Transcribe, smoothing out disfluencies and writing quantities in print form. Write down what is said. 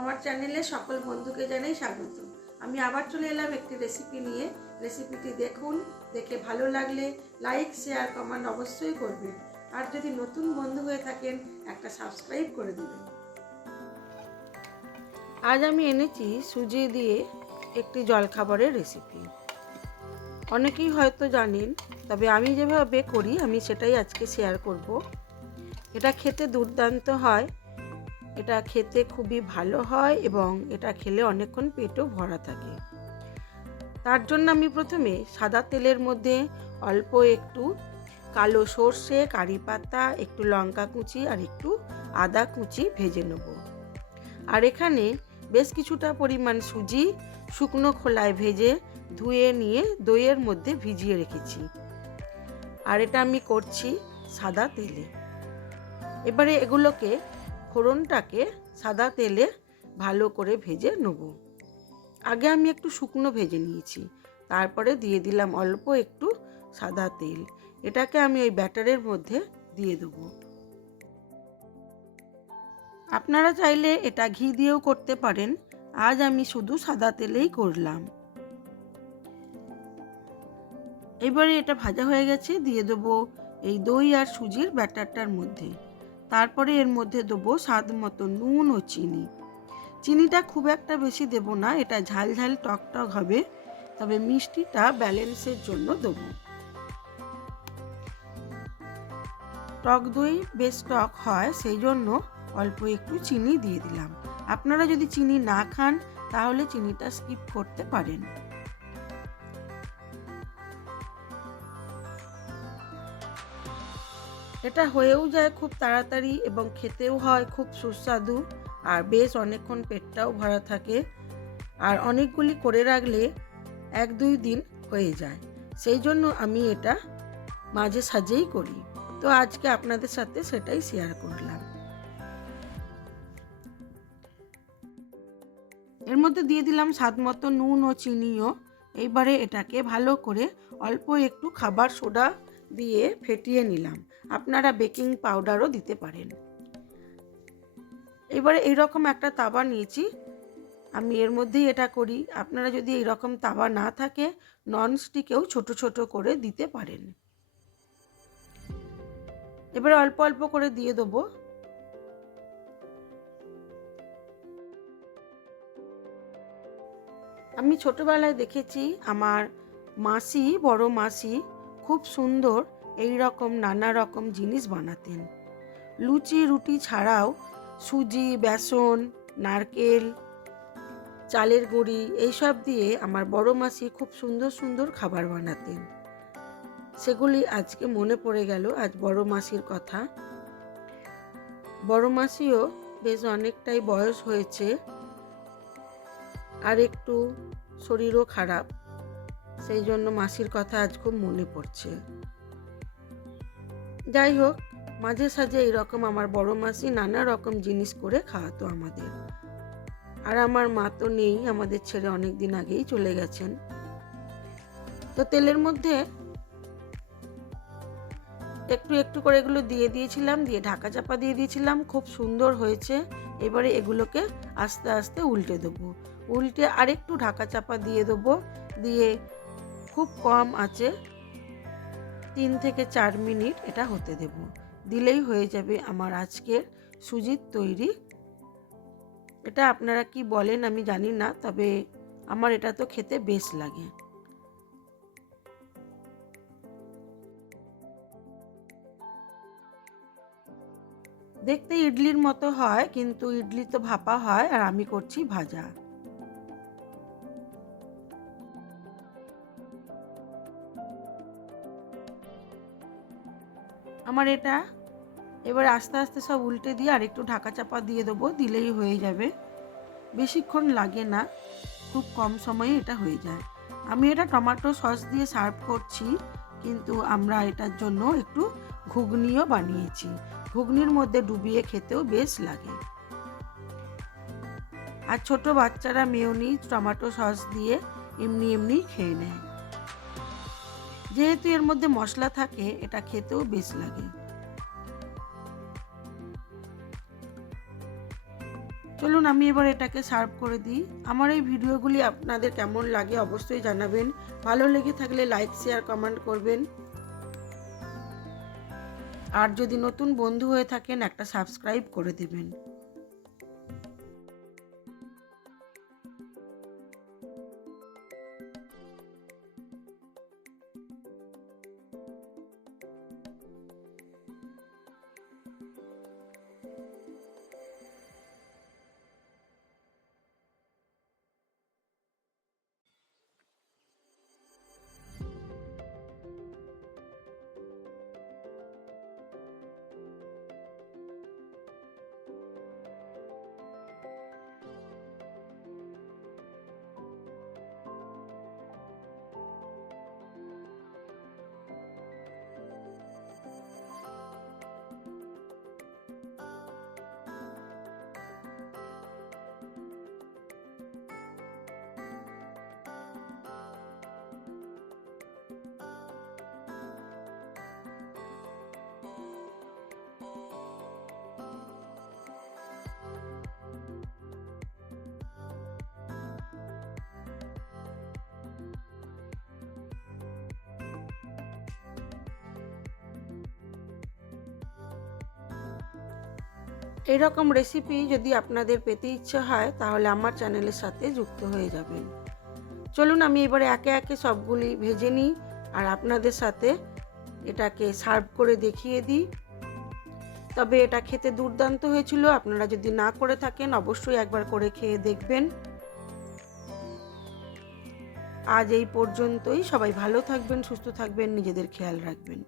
আমার চ্যানেলে সকল বন্ধুকে জানাই স্বাগত। আমি আবার চলে এলাম একটি রেসিপি নিয়ে। রেসিপিটি দেখুন, দেখে ভালো লাগলে লাইক শেয়ার কমেন্ট অবশ্যই করবেন, আর যদি নতুন বন্ধু হয়ে থাকেন একটা সাবস্ক্রাইব করে দেবেন। আজ আমি এনেছি সুজি দিয়ে একটি জলখাবারের রেসিপি। অনেকেই হয়তো জানেন, তবে আমি যেভাবে করি আমি সেটাই আজকে শেয়ার করব। এটা খেতে দুর্দান্ত হয়, এটা খেতে খুবই ভালো হয় এবং এটা খেলে অনেকক্ষণ পেটও ভরা থাকে। তার জন্য আমি প্রথমে সাদা তেলের মধ্যে অল্প একটু কালো সর্ষে, কারি পাতা, একটু লঙ্কা কুচি আর একটু আদা কুচি ভেজে নেব। আর এখানে বেশ কিছুটা পরিমাণ সুজি শুকনো খোলায় ভেজে ধুয়ে নিয়ে দইয়ের মধ্যে ভিজিয়ে রেখেছি। আর এটা আমি করছি সাদা তেলে। এবারে এগুলোকে ফোড়নটাকে সাদা তেলে ভালো করে ভেজে নেব। আগে আমি একটু শুকনো ভেজে নিয়েছি, তারপরে দিয়ে দিলাম অল্প একটু সাদা তেল। এটাকে আমি ওই ব্যাটারের মধ্যে দিয়ে দেব। আপনারা চাইলে এটা ঘি দিয়েও করতে পারেন, আজ আমি শুধু সাদা তেলেই করলাম। এবারে এটা ভাজা হয়ে গেছে, দিয়ে দেবো এই দই আর সুজির ব্যাটারটার মধ্যে। তারপরে এর মধ্যে দেবো স্বাদ মতো নুন ও চিনি। চিনিটা খুব একটা বেশি দেব না, এটা ঝাল ঝাল টক টক হবে, তবে মিষ্টিটা ব্যালেন্সের জন্য দেবো। টক দই বেশ টক হয়, সেই জন্য অল্প একটু চিনি দিয়ে দিলাম। আপনারা যদি চিনি না খান তাহলে চিনিটা স্কিপ করতে পারেন। এটা হয়েও যায় খুব তাড়াতাড়ি এবং খেতেও হয় খুব সুস্বাদু, আর বেশ অনেকক্ষণ পেটটাও ভরা থাকে। আর অনেকগুলি করে রাখলে 1-2 দিন হয়ে যায়, সেই জন্য আমি এটা মাঝে সাঝেই করি। তো আজকে আপনাদের সাথে সেটাই শেয়ার করলাম। এর মধ্যে দিয়ে দিলাম স্বাদ মতো নুন ও চিনিও। এইবারে এটাকে ভালো করে অল্প একটু খাবার সোডা দিয়ে ফেটিয়ে নিলাম। আপনারা বেকিং পাউডারও দিতে পারেন। এবারে এইরকম একটা তাওয়া নিয়েছি, আমি এর মধ্যেই এটা করি। আপনারা যদি এইরকম তাওয়া না থাকে ননস্টিকেও ছোট ছোট করে দিতে পারেন। এবারে অল্প অল্প করে দিয়ে দেবো। আমি ছোটবেলায় দেখেছি আমার মাসি, বড় মাসি খুব সুন্দর এই রকম নানা রকম জিনিস বানাতেন। লুচি রুটি ছাড়াও সুজি, বেসন, নারকেল, চালের গুঁড়ি এইসব দিয়ে আমার বড় মাসি খুব সুন্দর সুন্দর খাবার বানাতেন। সেগুলি আজকে মনে পড়ে গেল, আজ বড় মাসির কথা। বড় মাসিও বেশ অনেকটাই বয়স হয়েছে, আর একটু শরীরও খারাপ, সেই জন্য মাসির কথা আজ খুব মনে পড়ছে। যাই হোক, মাঝে সাঝে এইরকম আমার বড় মাসি নানা রকম জিনিস করে খাওয়াতো আমাদের। আর আমার মা তো নেই, আমাদের ছেড়ে অনেক দিন আগেই চলে গেছেন। তো তেলের মধ্যে একটু একটু করে এগুলো দিয়ে দিয়েছিলাম, দিয়ে ঢাকা চাপা দিয়ে দিয়েছিলাম। খুব সুন্দর হয়েছে। এবারে এগুলোকে আস্তে আস্তে উল্টে দেবো। উল্টে আরেকটু ঢাকা চাপা দিয়ে দেবো, দিয়ে খুব কম আঁচে 3 থেকে 4 মিনিট এটা হতে দেব। দিলেই হয়ে যাবে আমার আজকের সুজির তৈরি। এটা আপনারা কি বলেন আমি জানি না, তবে আমার এটা তো খেতে বেশ লাগে। দেখতে ইডলির মতো হয়, কিন্তু ইডলি তো ভাপা হয় আর আমি করছি ভাজা। আমার এটা এবার আস্তে আস্তে সব উল্টে দিয়ে আর একটু ঢাকা চাপা দিয়ে দেবো, দিলেই হয়ে যাবে। বেশিক্ষণ লাগে না, খুব কম সময়ে এটা হয়ে যায়। আমি এটা টমেটো সস দিয়ে সার্ভ করছি, কিন্তু আমরা এটার জন্য একটু ঘুগনিও বানিয়েছি। ঘুগনির মধ্যে ডুবিয়ে খেতেও বেশ লাগে। আর ছোট বাচ্চারা মেয়োনিজ, টমেটো সস দিয়ে এমনি এমনি খেয়ে নেয়। যেহেতু এর মধ্যে মশলা থাকে, এটা খেতেও বেশ লাগে। চলুন আমি এবার এটাকে সার্ভ করে দিই। আমার এই ভিডিওগুলি আপনাদের কেমন লাগে অবশ্যই জানাবেন। ভালো লেগে থাকলে লাইক শেয়ার কমেন্ট করবেন। আর যদি নতুন বন্ধু হয়ে থাকেন একটা সাবস্ক্রাইব করে দেবেন। এরকম রেসিপি যদি আপনাদের পেতে ইচ্ছে হয় তাহলে আমার চ্যানেলের সাথে যুক্ত হয়ে যাবেন। চলুন আমি এবারে একে একে সবগুলি ভেজে নিই আর আপনাদের সাথে এটাকে সার্ভ করে দেখিয়ে দিই। তবে এটা খেতে দুর্দান্ত হয়েছিল। আপনারা যদি না করে থাকেন অবশ্যই একবার করে খেয়ে দেখবেন। আজ এই পর্যন্তই। সবাই ভালো থাকবেন, সুস্থ থাকবেন, নিজেদের খেয়াল রাখবেন।